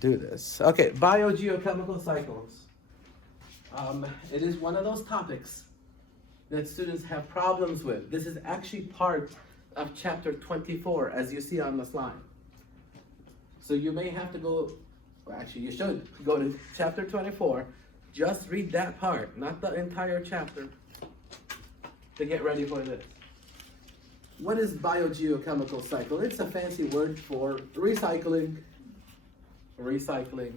do this. Okay, biogeochemical cycles. It is one of those topics that students have problems with. This is actually part of chapter 24, as you see on the slide. So you may have to go, well, actually you should go to chapter 24, just read that part, not the entire chapter, to get ready for this. What is biogeochemical cycle? It's a fancy word for recycling. Recycling.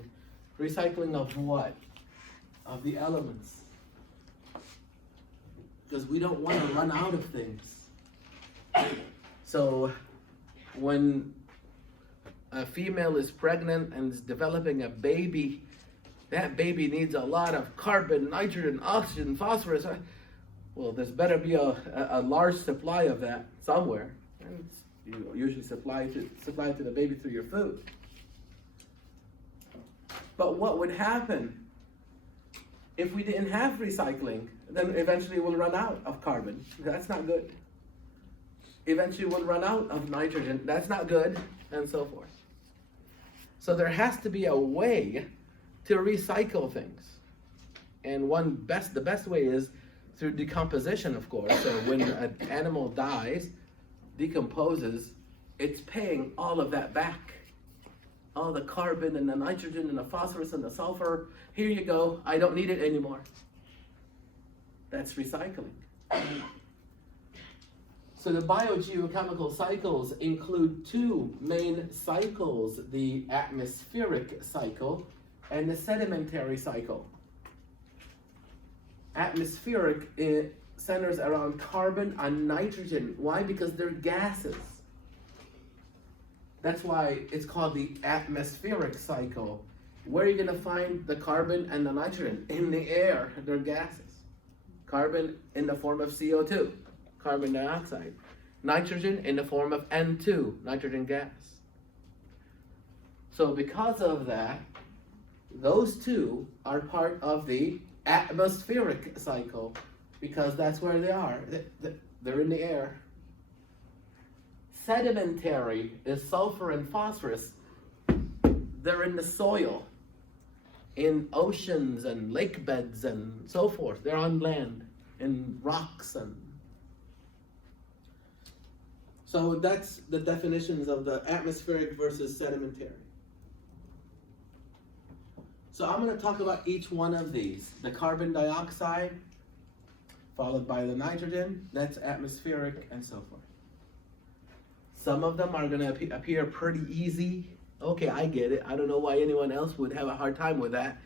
Recycling of what? Of the elements. Because we don't want to run out of things. So when a female is pregnant and is developing a baby, that baby needs a lot of carbon, nitrogen, oxygen, phosphorus. Well, there's better be a large supply of that somewhere. And you usually supply it to the baby through your food. But what would happen if we didn't have recycling? Then eventually we'll run out of carbon. That's not good. Eventually we'll run out of nitrogen. That's not good, and so forth. So there has to be a way to recycle things. And the best way is through decomposition, of course. So when an animal dies, decomposes, it's paying all of that back. All the carbon and the nitrogen and the phosphorus and the sulfur, here you go, I don't need it anymore. That's recycling. So the biogeochemical cycles include two main cycles, the atmospheric cycle and the sedimentary cycle. Atmospheric, it centers around carbon and nitrogen. Why? Because they're gases. That's why it's called the atmospheric cycle. Where are you going to find the carbon and the nitrogen? In the air. They're gases. Carbon in the form of CO2, carbon dioxide. Nitrogen in the form of N2, nitrogen gas. So because of that, those two are part of the atmospheric cycle because that's where they are. They're in the air. Sedimentary is sulfur and phosphorus. They're in the soil, in oceans and lake beds and so forth. They're on land, in rocks. And so that's the definitions of the atmospheric versus sedimentary. So I'm going to talk about each one of these. The carbon dioxide, followed by the nitrogen, that's atmospheric, and so forth. Some of them are going to appear pretty easy. Okay, I get it. I don't know why anyone else would have a hard time with that.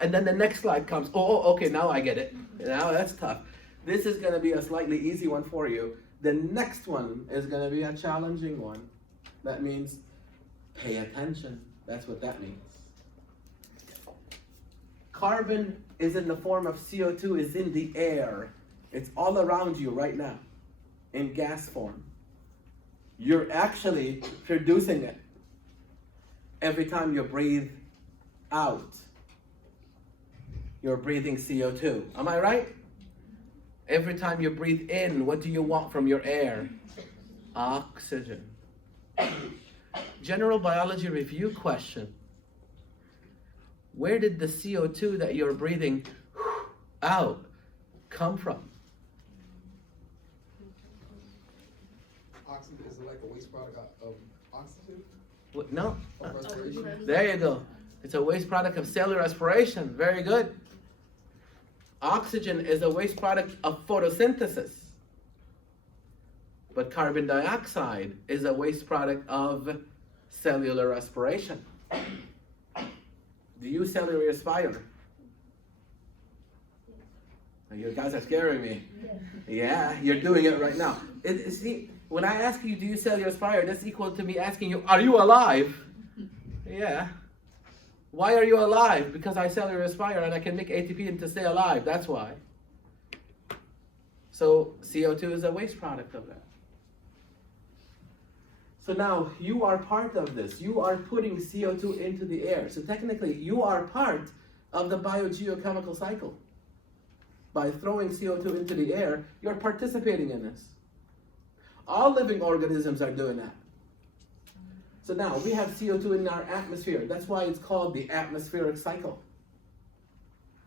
And then the next slide comes. Oh, okay, now I get it. Now that's tough. This is going to be a slightly easy one for you. The next one is going to be a challenging one. That means pay attention. That's what that means. Carbon is in the form of CO2, is in the air. It's all around you right now in gas form. You're actually producing it every time you breathe out. You're breathing CO2. Am I right? Every time you breathe in, what do you want from your air? Oxygen. General biology review question. Where did the CO2 that you're breathing out come from? Oxygen is like a waste product of oxygen? What? No. Of respiration? There you go. It's a waste product of cellular respiration. Very good. Oxygen is a waste product of photosynthesis. But carbon dioxide is a waste product of cellular respiration. Do you cellular respire? You guys are scaring me. Yeah, you're doing it right now. See, when I ask you, do you cellular respire, that's equal to me asking you, are you alive? Yeah. Why are you alive? Because I cellular respire and I can make ATP to stay alive. That's why. So CO2 is a waste product of that. So now you are part of this. You are putting CO2 into the air. So technically you are part of the biogeochemical cycle. By throwing CO2 into the air, you're participating in this. All living organisms are doing that. So now we have CO2 in our atmosphere. That's why it's called the atmospheric cycle.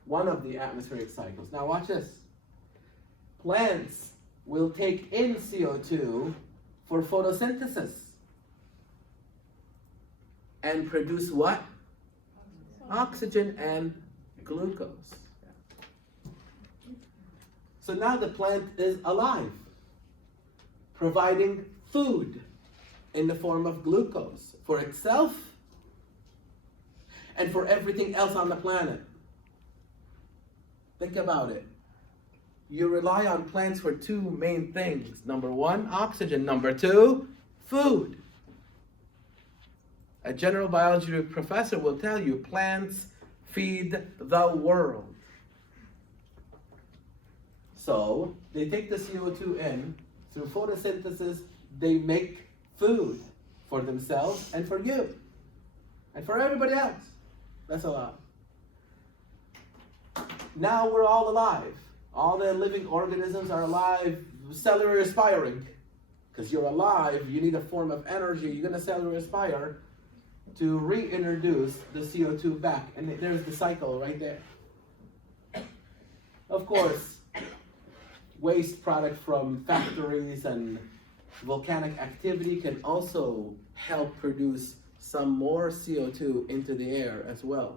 One of the atmospheric cycles. Now watch this. Plants will take in CO2 for photosynthesis and produce what? Oxygen and glucose. So now the plant is alive, providing food in the form of glucose for itself and for everything else on the planet. Think about it. You rely on plants for two main things. Number one, oxygen. Number two, food. A general biology professor will tell you plants feed the world. So they take the CO2 in, through photosynthesis, they make food for themselves and for you and for everybody else. That's a lot. Now we're all alive. All the living organisms are alive, cellular respiring. Because you're alive, you need a form of energy. You're going to cellular respire to reintroduce the CO2 back. And there's the cycle right there. Of course, waste product from factories and volcanic activity can also help produce some more CO2 into the air as well.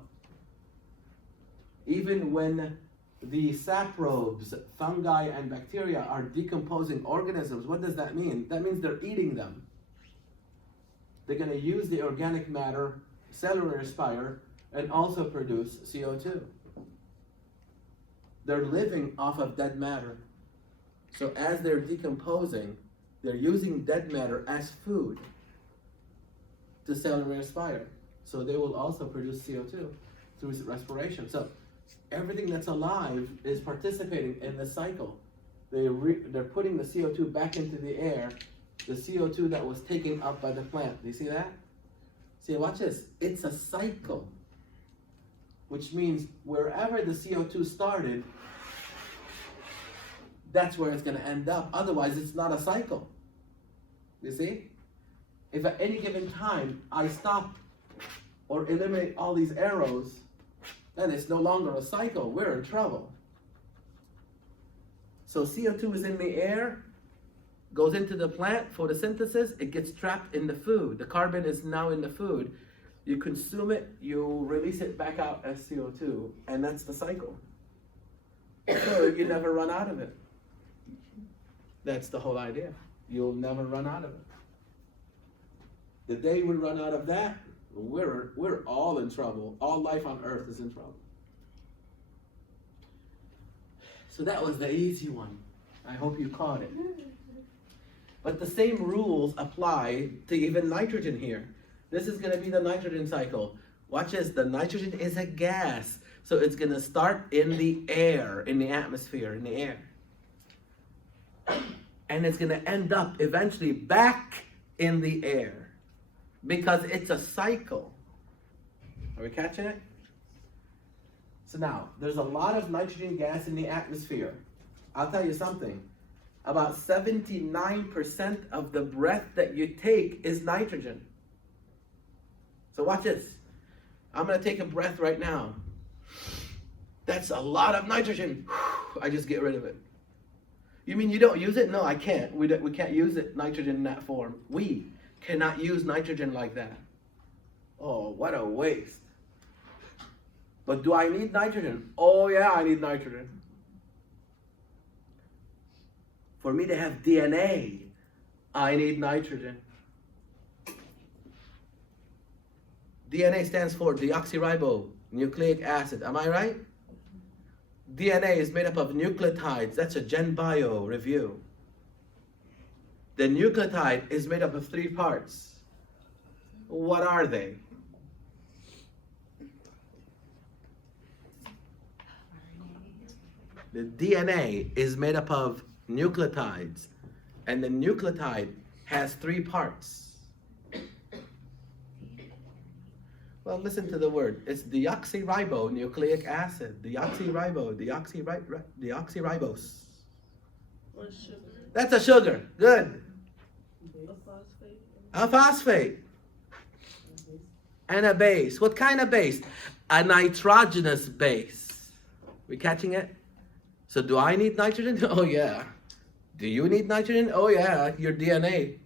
Even when the saprobes, fungi, and bacteria are decomposing organisms, what does that mean? That means they're eating them. They're going to use the organic matter, cellular respire, and also produce CO2. They're living off of dead matter. So as they're decomposing, they're using dead matter as food to cellular respire. So they will also produce CO2 through respiration. So everything that's alive is participating in this cycle. They're putting the CO2 back into the air, the CO2 that was taken up by the plant. Do you see that? See, watch this. It's a cycle, which means wherever the CO2 started, that's where it's going to end up. Otherwise, it's not a cycle. You see? If at any given time I stop or eliminate all these arrows, then it's no longer a cycle. We're in trouble. So CO2 is in the air, goes into the plant, photosynthesis, it gets trapped in the food. The carbon is now in the food. You consume it, you release it back out as CO2, and that's the cycle. So you never run out of it. That's the whole idea. You'll never run out of it. The day we run out of that, we're all in trouble. All life on earth is in trouble. So that was the easy one. I hope you caught it. But the same rules apply to even nitrogen here. This is going to be the nitrogen cycle. Watch this. The nitrogen is a gas. So it's going to start in the air, in the atmosphere, in the air. And it's going to end up eventually back in the air. Because it's a cycle. Are we catching it? So now, there's a lot of nitrogen gas in the atmosphere. I'll tell you something. About 79% of the breath that you take is nitrogen. So watch this. I'm going to take a breath right now. That's a lot of nitrogen. I just get rid of it. You mean you don't use it? No, I can't. We can't use it, nitrogen in that form. We cannot use nitrogen like that. Oh, what a waste. But do I need nitrogen? Oh yeah, I need nitrogen. For me to have DNA, I need nitrogen. DNA stands for deoxyribonucleic acid. Am I right? DNA is made up of nucleotides. That's a Gen Bio review. The nucleotide is made up of 3 parts. What are they? The DNA is made up of nucleotides, and the nucleotide has 3 parts. Well, listen to the word. It's deoxyribonucleic acid. Deoxyribose. Or sugar. That's a sugar. Good. A phosphate. A phosphate. and a base. What kind of base? A nitrogenous base. We catching it? So do I need nitrogen? Oh yeah. Do you need nitrogen? Oh yeah, your DNA.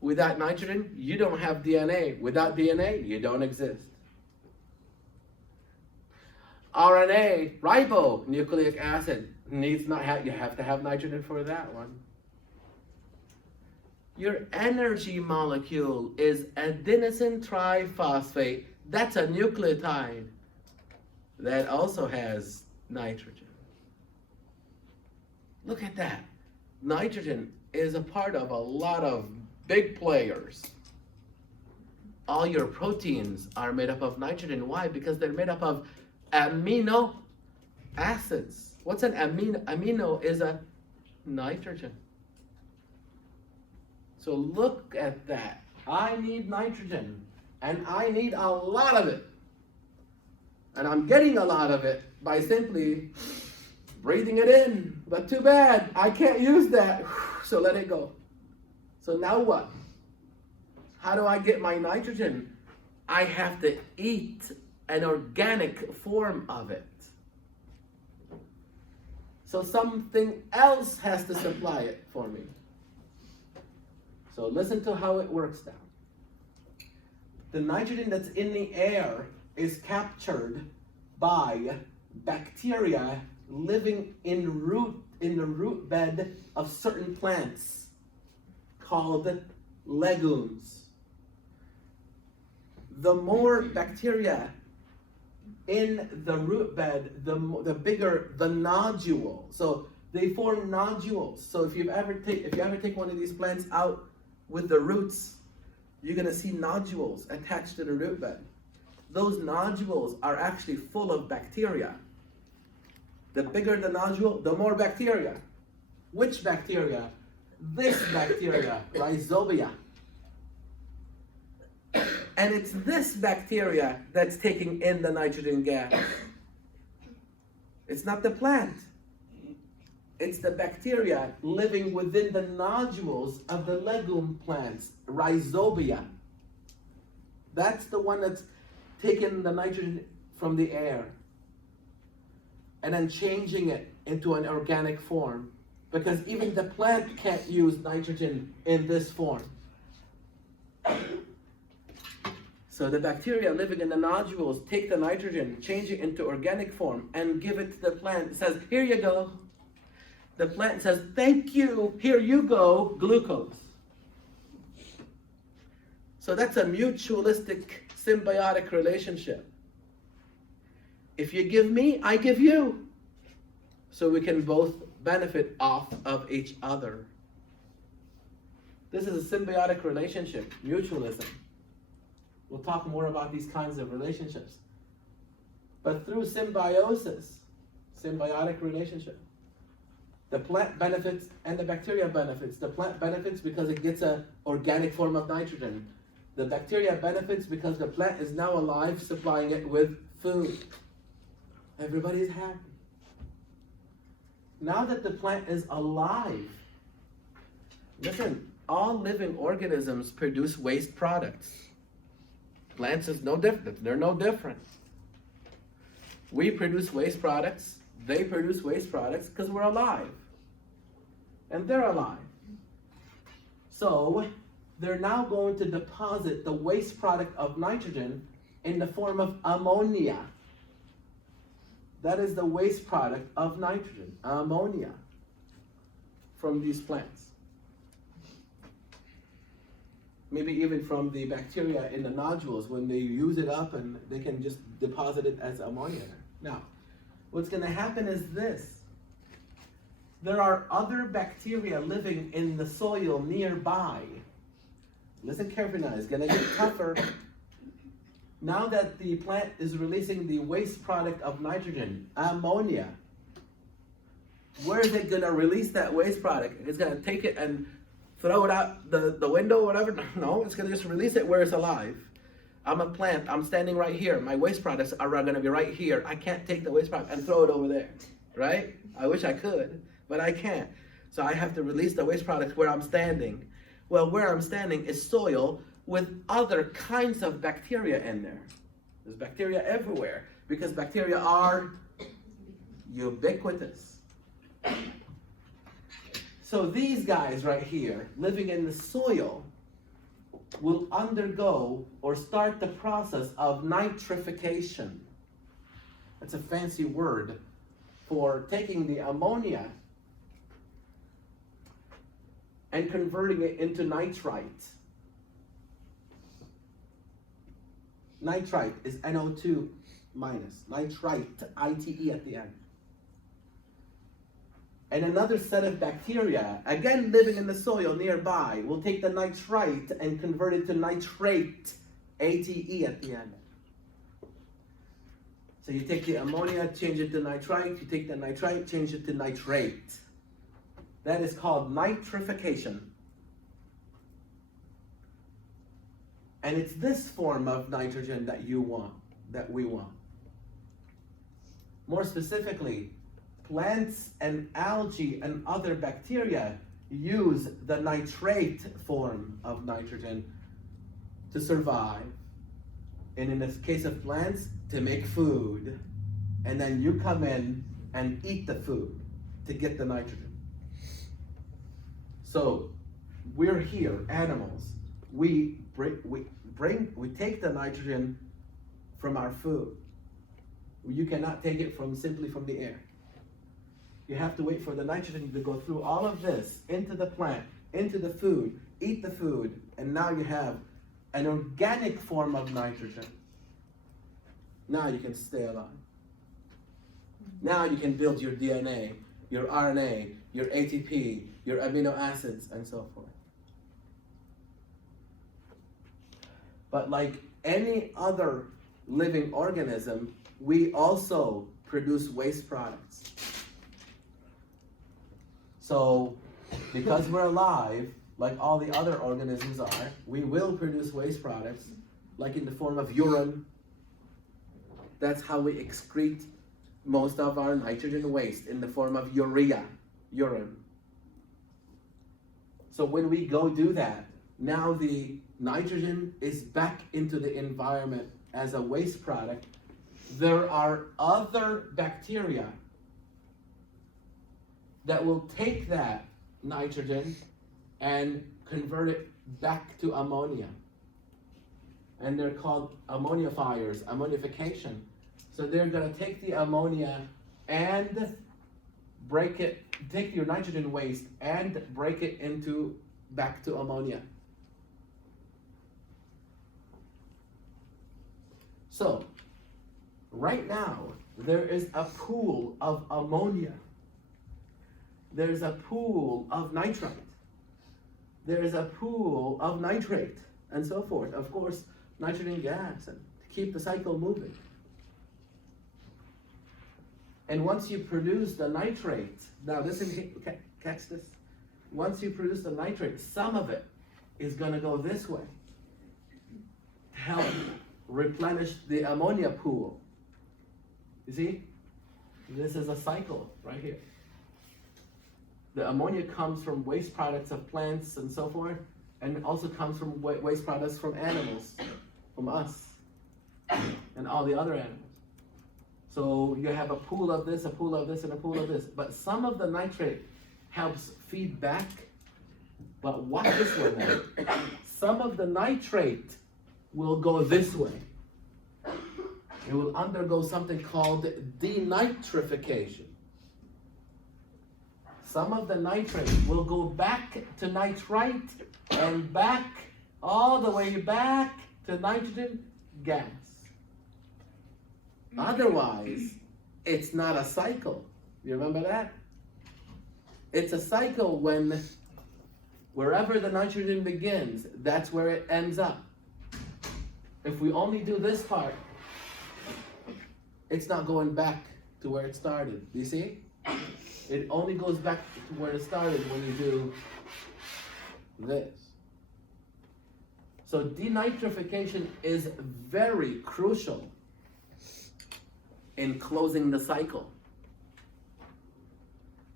Without nitrogen, you don't have DNA. Without DNA, you don't exist. RNA, ribonucleic acid, needs not have, you have to have nitrogen for that one. Your energy molecule is adenosine triphosphate. That's a nucleotide that also has nitrogen. Look at that. Nitrogen is a part of a lot of big players. All your proteins are made up of nitrogen. Why? Because they're made up of amino acids. What's an amino? Amino is a nitrogen. So look at that. I need nitrogen, and I need a lot of it. And I'm getting a lot of it by simply breathing it in. But too bad, I can't use that. So let it go. So now what? How do I get my nitrogen? I have to eat an organic form of it. So something else has to supply it for me. So listen to how it works now. The nitrogen that's in the air is captured by bacteria living in the root bed of certain plants called legumes. The more bacteria in the root bed, the bigger the nodule. So they form nodules. So if you ever take one of these plants out with the roots, you're gonna see nodules attached to the root bed. Those nodules are actually full of bacteria. The bigger the nodule, the more bacteria. Which bacteria? This bacteria, Rhizobia. And it's this bacteria that's taking in the nitrogen gas. It's not the plant. It's the bacteria living within the nodules of the legume plants, Rhizobia. That's the one that's taking the nitrogen from the air and then changing it into an organic form. Because even the plant can't use nitrogen in this form. So the bacteria living in the nodules take the nitrogen, change it into organic form, and give it to the plant. It says, here you go. The plant says, thank you, here you go, glucose. So that's a mutualistic, symbiotic relationship. If you give me, I give you. So we can both benefit off of each other. This is a symbiotic relationship, mutualism. We'll talk more about these kinds of relationships. But through symbiosis, symbiotic relationship, the plant benefits and the bacteria benefits. The plant benefits because it gets an organic form of nitrogen. The bacteria benefits because the plant is now alive, supplying it with food. Everybody's happy. Now that the plant is alive, listen, all living organisms produce waste products. Plants is no different. They're no different. We produce waste products. They produce waste products because we're alive. And they're alive. So they're now going to deposit the waste product of nitrogen in the form of ammonia. That is the waste product of nitrogen, ammonia, from these plants. Maybe even from the bacteria in the nodules when they use it up and they can just deposit it as ammonia. Now, what's going to happen is this. There are other bacteria living in the soil nearby. Listen carefully now, it's going to get tougher. Now that the plant is releasing the waste product of nitrogen, ammonia, where is it going to release that waste product? It's going to take it and throw it out the window or whatever? No, it's going to just release it where it's alive. I'm a plant. I'm standing right here. My waste products are going to be right here. I can't take the waste product and throw it over there, right? I wish I could, but I can't. So I have to release the waste products where I'm standing. Well, where I'm standing is soil. with other kinds of bacteria in there. There's bacteria everywhere because bacteria are ubiquitous. So these guys right here, living in the soil, will undergo or start the process of nitrification. That's a fancy word for taking the ammonia and converting it into nitrite. Nitrite is NO2 minus, nitrite, I-T-E at the end. And another set of bacteria, again living in the soil nearby, will take the nitrite and convert it to nitrate, A-T-E at the end. So you take the ammonia, change it to nitrite, you take the nitrite, change it to nitrate. That is called nitrification. And it's this form of nitrogen that you want, that we want. More specifically, plants and algae and other bacteria use the nitrate form of nitrogen to survive. And in the case of plants, to make food. And then you come in and eat the food to get the nitrogen. So we're here, animals. We take the nitrogen from our food. You cannot take it simply from the air. You have to wait for the nitrogen to go through all of this into the plant, into the food, eat the food, and now you have an organic form of nitrogen. Now you can stay alive. Now you can build your DNA, your RNA, your ATP, your amino acids, and so forth. But like any other living organism, we also produce waste products. So, because we're alive, like all the other organisms are, we will produce waste products, like in the form of urine. That's how we excrete most of our nitrogen waste, in the form of urea, urine. So when we go do that, now the nitrogen is back into the environment as a waste product. There are other bacteria that will take that nitrogen and convert it back to ammonia. And they're called ammonifiers, ammonification. So they're gonna take the ammonia and break it, take your nitrogen waste and break it into back to ammonia. So, right now, there is a pool of ammonia. There's a pool of nitrite. There's a pool of nitrate, and so forth. Of course, nitrogen gas, and to keep the cycle moving. And once you produce the nitrate, now listen, catch this. Once you produce the nitrate, some of it is gonna go this way to help replenish the ammonia pool. You see? This is a cycle right here. The ammonia comes from waste products of plants and so forth, and it also comes from waste products from animals, from us, and all the other animals. So you have a pool of this, a pool of this, and a pool of this. But some of the nitrate helps feed back. But watch this one now. Some of the nitrate will go this way. It will undergo something called denitrification. Some of the nitrate will go back to nitrite and back, all the way back to nitrogen gas. Otherwise, it's not a cycle. You remember that? It's a cycle when wherever the nitrogen begins, that's where it ends up. If we only do this part, it's not going back to where it started. Do you see? It only goes back to where it started when you do this. So denitrification is very crucial in closing the cycle,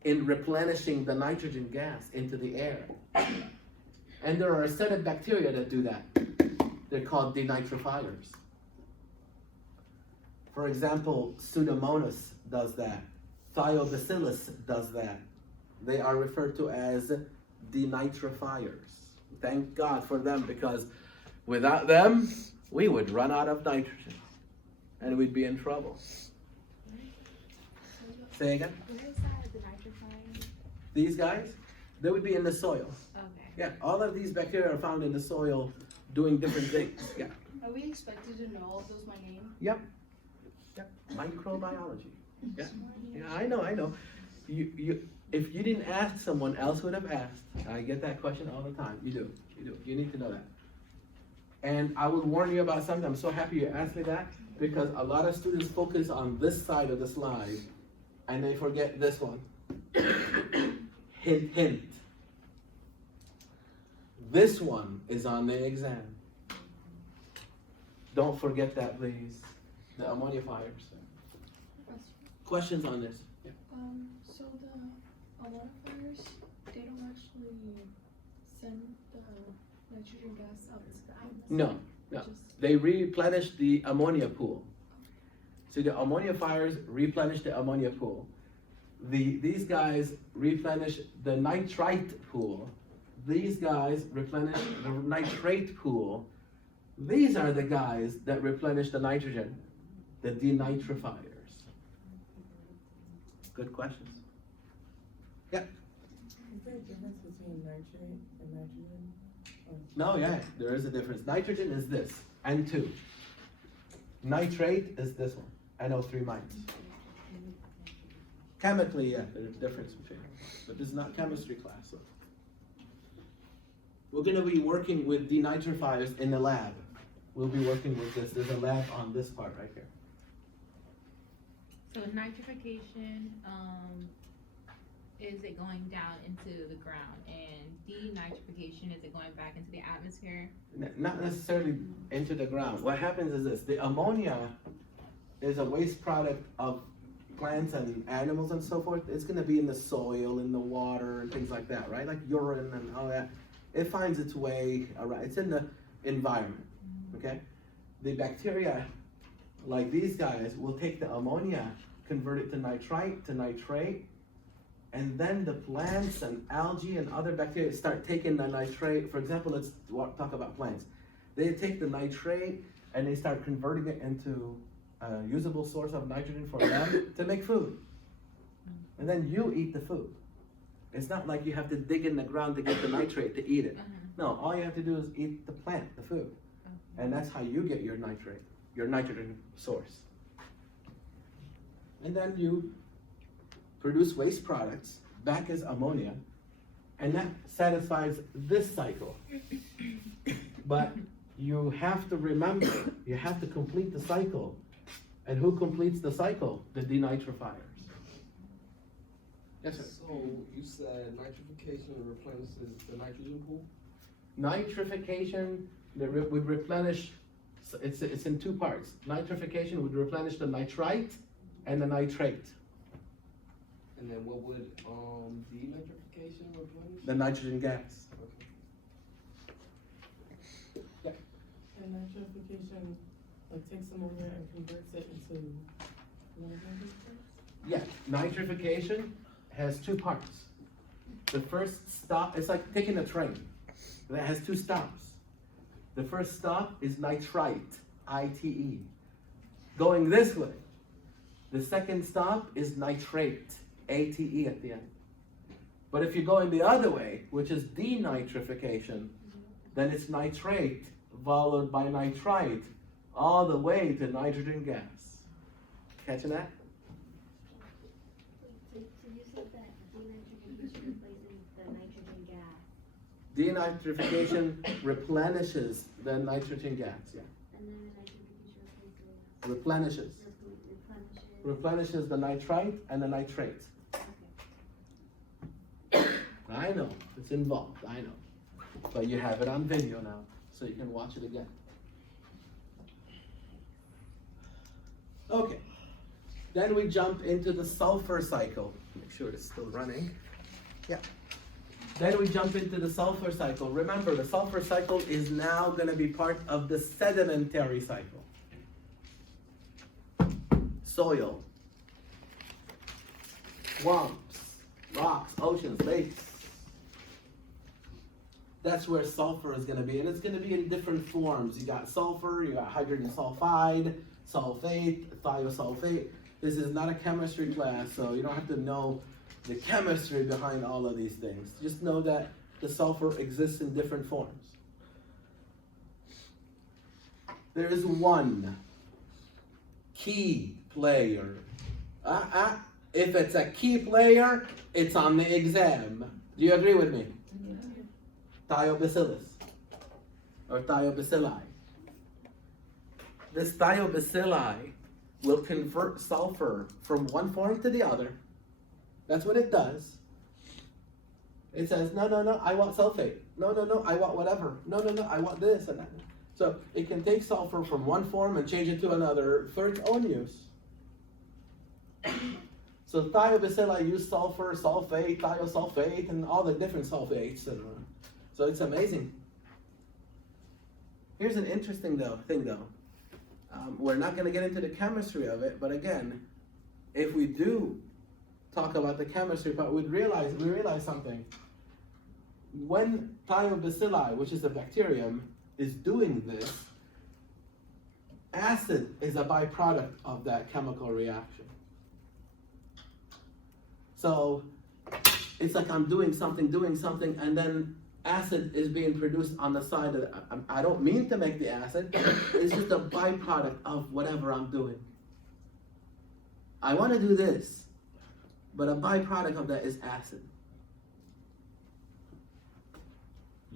in replenishing the nitrogen gas into the air. And there are a set of bacteria that do that. They're called denitrifiers. For example, Pseudomonas does that. Thiobacillus does that. They are referred to as denitrifiers. Thank God for them, because without them, we would run out of nitrogen and we'd be in trouble. Say again? Where is that, the nitrifier? These guys, they would be in the soil. Okay. Yeah, all of these bacteria are found in the soil doing different things. Yeah. Are we expected to know all those by name? Yep. Yep. Microbiology. Yeah. Yeah, I know. If you didn't ask, someone else would have asked. I get that question all the time. You do. You need to know that. And I will warn you about something. I'm so happy you asked me that, because a lot of students focus on this side of the slide and they forget this one. Hint, hint. This one is on the exam. Don't forget that, please. The ammonifiers. Questions on this? Yeah. So the ammonifiers, they don't actually send the nitrogen gas outside? No. They replenish the ammonia pool. So the ammonifiers replenish the ammonia pool. These guys replenish the nitrite pool. These guys replenish the nitrate pool. These are the guys that replenish the nitrogen, the denitrifiers. Good questions. Yeah. Is there a difference between nitrate and nitrogen? No, yeah, there is a difference. Nitrogen is this, N2. Nitrate is this one, NO3 minus. Chemically, yeah, there's a difference between them, but this is not chemistry class. So. We're going to be working with denitrifiers in the lab. We'll be working with this. There's a lab on this part right here. So nitrification, is it going down into the ground, and denitrification, is it going back into the atmosphere? Not necessarily into the ground. What happens is this: the ammonia is a waste product of plants and animals and so forth. It's going to be in the soil, in the water, and things like that, right? Like urine and all that. It finds its way around. It's in the environment, okay? The bacteria, like these guys, will take the ammonia, convert it to nitrite, to nitrate, and then the plants and algae and other bacteria start taking the nitrate. For example, let's talk about plants. They take the nitrate and they start converting it into a usable source of nitrogen for them to make food. And then you eat the food. It's not like you have to dig in the ground to get the nitrate to eat it. No, all you have to do is eat the plant, the food. And that's how you get your nitrate, your nitrogen source. And then you produce waste products back as ammonia, and that satisfies this cycle. But you have to remember, you have to complete the cycle. And who completes the cycle? The denitrifiers. Yes, sir. So you said nitrification replenishes the nitrogen pool? Nitrification would replenish, it's in two parts. Nitrification would replenish the nitrite and the nitrate. And then what would denitrification replenish? The nitrogen gas. Okay. Yeah. And nitrification, like takes ammonia and converts it into nitrogen? Yeah, nitrification has two parts. The first stop, it's like taking a train that has two stops. The first stop is nitrite, I-T-E, going this way. The second stop is nitrate, A-T-E at the end. But if you're going the other way, which is denitrification, then it's nitrate followed by nitrite all the way to nitrogen gas. Catching that? So you said that denitrification replaces the nitrogen gas. Denitrification replenishes the nitrogen gas, yeah. And then the nitrification Replenishes. Replenishes the nitrite and the nitrate. Okay. I know, it's involved, I know. But you have it on video now, so you can watch it again. Okay, then we jump into the sulfur cycle. Make sure it's still running. Yeah. Then we jump into the sulfur cycle. Remember, the sulfur cycle is now going to be part of the sedimentary cycle. Soil, swamps, rocks, oceans, lakes. That's where sulfur is going to be, and it's going to be in different forms. You got sulfur, you got hydrogen sulfide, sulfate, thiosulfate. This is not a chemistry class, so you don't have to know the chemistry behind all of these things. Just know that the sulfur exists in different forms. There is one key player. If it's a key player, it's on the exam. Do you agree with me? Thiobacillus or thiobacilli. This thiobacilli will convert sulfur from one form to the other. That's what it does. It says, no, I want sulfate. No, I want whatever. No, I want this and that. So it can take sulfur from one form and change it to another for its own use. So thiobacilli use sulfur, sulfate, thiosulfate, and all the different sulfates. So it's amazing. Here's an interesting thing though. We're not going to get into the chemistry of it, but again, if we do talk about the chemistry part, we realize something. When thiobacilli, which is a bacterium, is doing this, acid is a byproduct of that chemical reaction. So it's like I'm doing something, and then acid is being produced on the side of it. I don't mean to make the acid. It's just a byproduct of whatever I'm doing. I want to do this, but a byproduct of that is acid.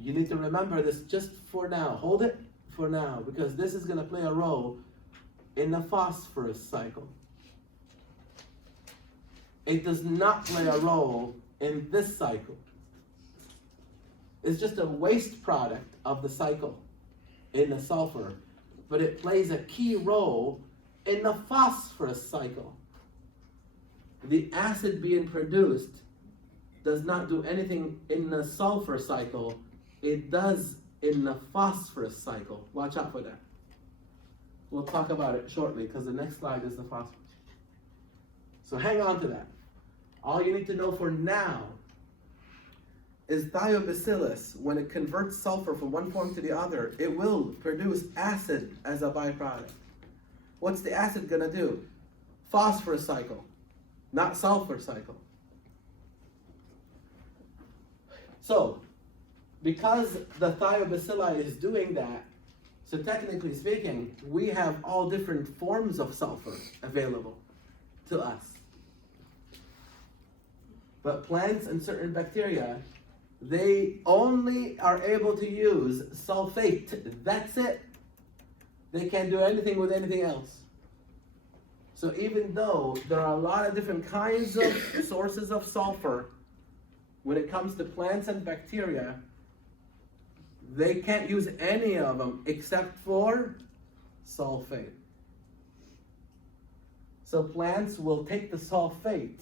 You need to remember this just for now. Hold it for now, because this is going to play a role in the phosphorus cycle. It does not play a role in this cycle. It's just a waste product of the cycle in the sulfur, but it plays a key role in the phosphorus cycle. The acid being produced does not do anything in the sulfur cycle. It does in the phosphorus cycle. Watch out for that. We'll talk about it shortly because the next slide is the phosphorus. So hang on to that. All you need to know for now is thiobacillus, when it converts sulfur from one form to the other, it will produce acid as a byproduct. What's the acid going to do? Phosphorus cycle, not sulfur cycle. So, because the thiobacilli is doing that, so technically speaking, we have all different forms of sulfur available to us. But plants and certain bacteria, they only are able to use sulfate. That's it. They can't do anything with anything else. So even though there are a lot of different kinds of sources of sulfur, when it comes to plants and bacteria, they can't use any of them except for sulfate. So plants will take the sulfate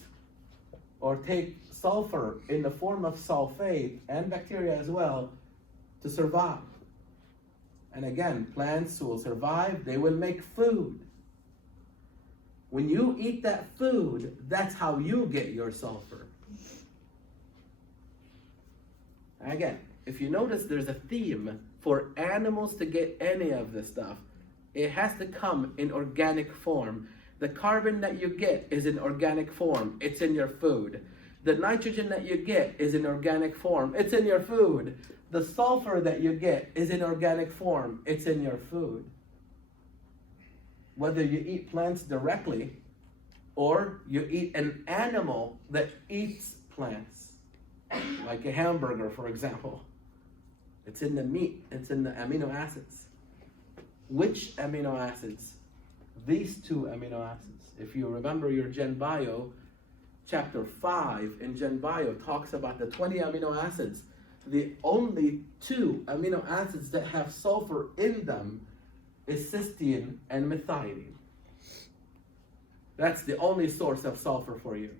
or take sulfur in the form of sulfate, and bacteria as well, to survive. And again, plants will survive, they will make food. When you eat that food, that's how you get your sulfur. Again, if you notice, there's a theme for animals to get any of this stuff. It has to come in organic form. The carbon that you get is in organic form. It's in your food. The nitrogen that you get is in organic form. It's in your food. The sulfur that you get is in organic form. It's in your food. Whether you eat plants directly or you eat an animal that eats plants, like a hamburger, for example. It's in the meat. It's in the amino acids. Which amino acids? These two amino acids. If you remember your Gen Bio, Chapter 5 in Gen Bio talks about the 20 amino acids. The only 2 amino acids that have sulfur in them is cysteine and methionine. That's the only source of sulfur for you.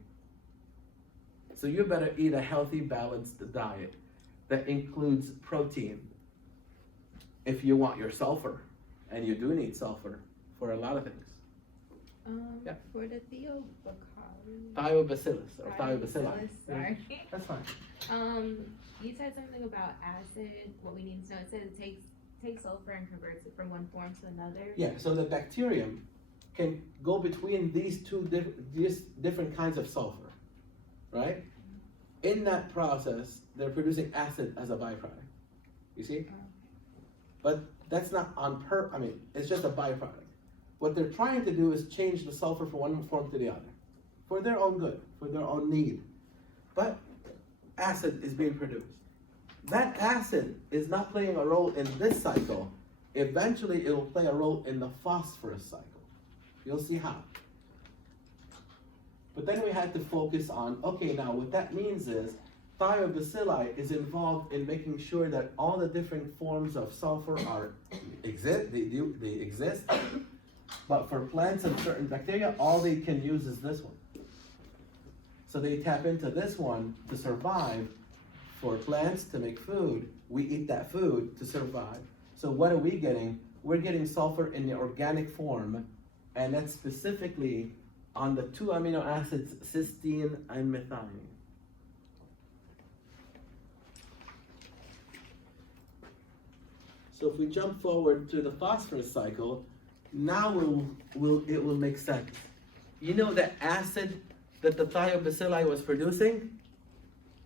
So you better eat a healthy, balanced diet that includes protein if you want your sulfur, and you do need sulfur for a lot of things. Yeah. For the Thiobacillus or thiobacilli. sorry. That's fine. You said something about acid, what we need to know. It says it takes sulfur and converts it from one form to another. Yeah, so the bacterium can go between these different kinds of sulfur, right? In that process, they're producing acid as a byproduct. You see? But that's not it's just a byproduct. What they're trying to do is change the sulfur from one form to the other, for their own good, for their own need. But acid is being produced. That acid is not playing a role in this cycle. Eventually, it will play a role in the phosphorus cycle. You'll see how. But then we had to focus on, okay, now what that means is thiobacilli is involved in making sure that all the different forms of sulfur they exist. But for plants and certain bacteria, all they can use is this one. So they tap into this one to survive. For plants to make food, we eat that food to survive. So what are we getting? We're getting sulfur in the organic form, and that's specifically on the 2 amino acids, cysteine and methionine. So if we jump forward to the phosphorus cycle, now it will make sense. You know the acid that the thiobacilli was producing?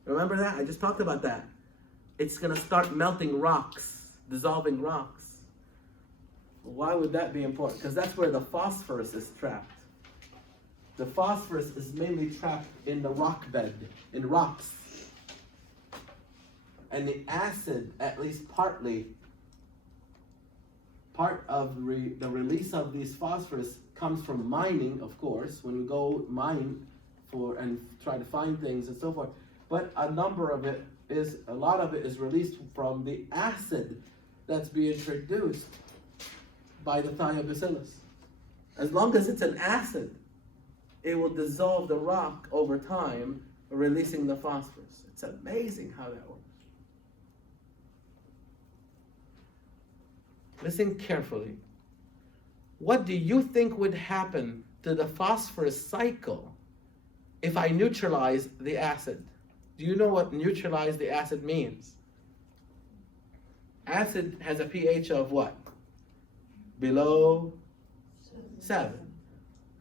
Remember that? I just talked about that. It's gonna start melting rocks, dissolving rocks. Why would that be important? Because that's where the phosphorus is trapped. The phosphorus is mainly trapped in the rock bed, in rocks. And the acid, at least partly, part of the release of these phosphorus comes from mining, of course, when we go mine and try to find things and so forth. But a lot of it is released from the acid that's being produced by the thiobacillus. As long as it's an acid, it will dissolve the rock over time, releasing the phosphorus. It's amazing how that works. Listen carefully. What do you think would happen to the phosphorus cycle if I neutralize the acid? Do you know what neutralize the acid means? Acid has a pH of what? Below 7.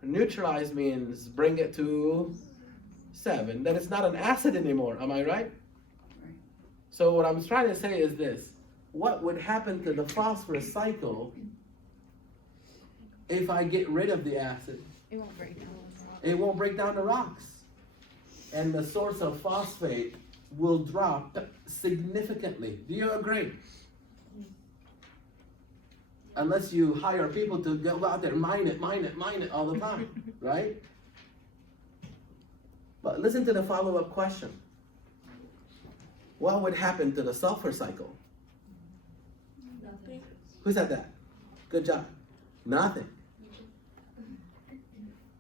Neutralize means bring it to 7. Then it's not an acid anymore, am I right? So what I'm trying to say is this. What would happen to the phosphorus cycle if I get rid of the acid? It won't break down. It won't break down the rocks. And the source of phosphate will drop significantly. Do you agree? Unless you hire people to go out there, mine it all the time, right? But listen to the follow-up question. What would happen to the sulfur cycle? Nothing. Who said that? Good job. Nothing.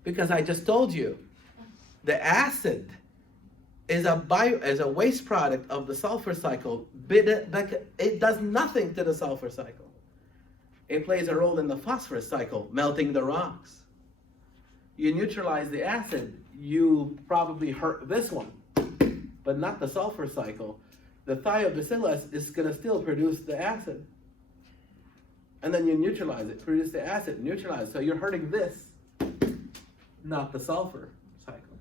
Because I just told you, the acid is a waste product of the sulfur cycle, but it does nothing to the sulfur cycle. It plays a role in the phosphorus cycle, melting the rocks. You neutralize the acid, you probably hurt this one, but not the sulfur cycle. The thiobacillus is going to still produce the acid. And then you neutralize it, produce the acid, neutralize. So you're hurting this, not the sulfur cycle.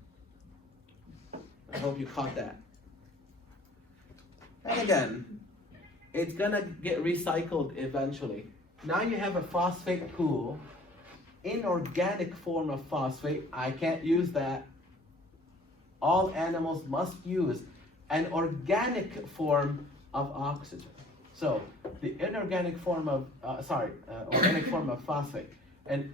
I hope you caught that. And again, it's gonna get recycled eventually. Now you have a phosphate pool, inorganic form of phosphate. I can't use that. All animals must use an organic form of oxygen. So the inorganic form of, organic form of phosphate. And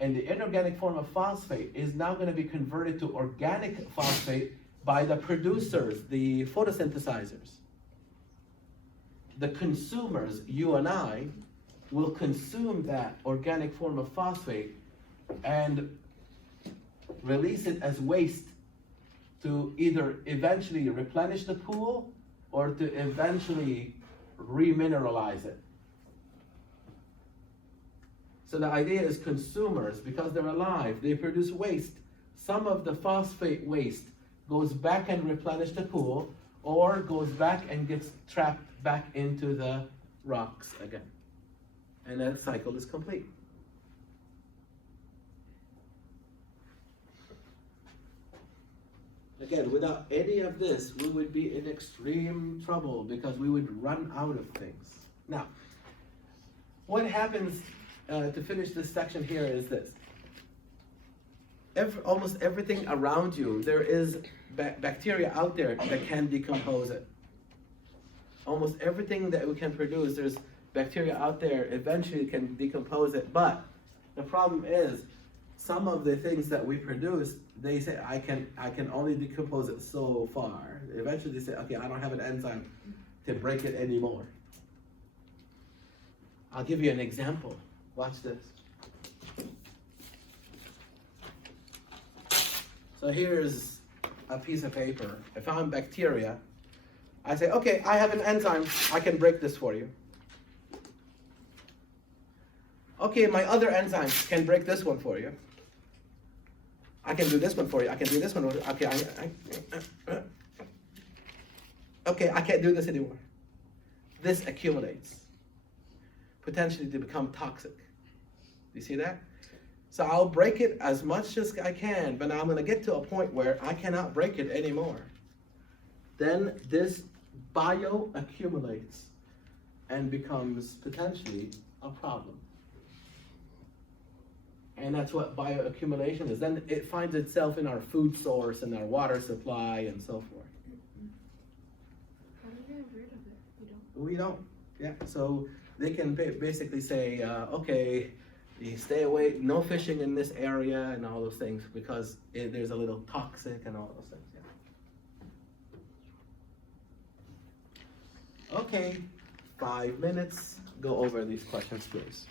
the inorganic form of phosphate is now going to be converted to organic phosphate by the producers, the photosynthesizers. The consumers, you and I, will consume that organic form of phosphate and release it as waste to either eventually replenish the pool or to eventually remineralize it. So the idea is consumers, because they're alive, they produce waste. Some of the phosphate waste goes back and replenish the pool, or goes back and gets trapped back into the rocks again. And that cycle is complete. Again, without any of this, we would be in extreme trouble because we would run out of things. Now, what happens to finish this section here is this. Almost everything around you, there is bacteria out there that can decompose it. Almost everything that we can produce, there's bacteria out there eventually can decompose it. But the problem is, some of the things that we produce, they say, I can only decompose it so far. Eventually they say, okay, I don't have an enzyme to break it anymore. I'll give you an example. Watch this. So here's a piece of paper. I found bacteria. I say, okay, I have an enzyme. I can break this for you. Okay, my other enzyme can break this one for you. I can do this one for you. I can do this one. Okay, okay, I can't do this anymore. This accumulates, potentially to become toxic. Do you see that? So I'll break it as much as I can, but I'm going to get to a point where I cannot break it anymore. Then this bioaccumulates and becomes potentially a problem. And that's what bioaccumulation is. Then it finds itself in our food source and our water supply and so forth. How do we get rid of it? We don't. Yeah. So they can basically say, okay, you stay away, no fishing in this area and all those things because there's a little toxic and all those things. Yeah. Okay, 5 minutes. Go over these questions, please.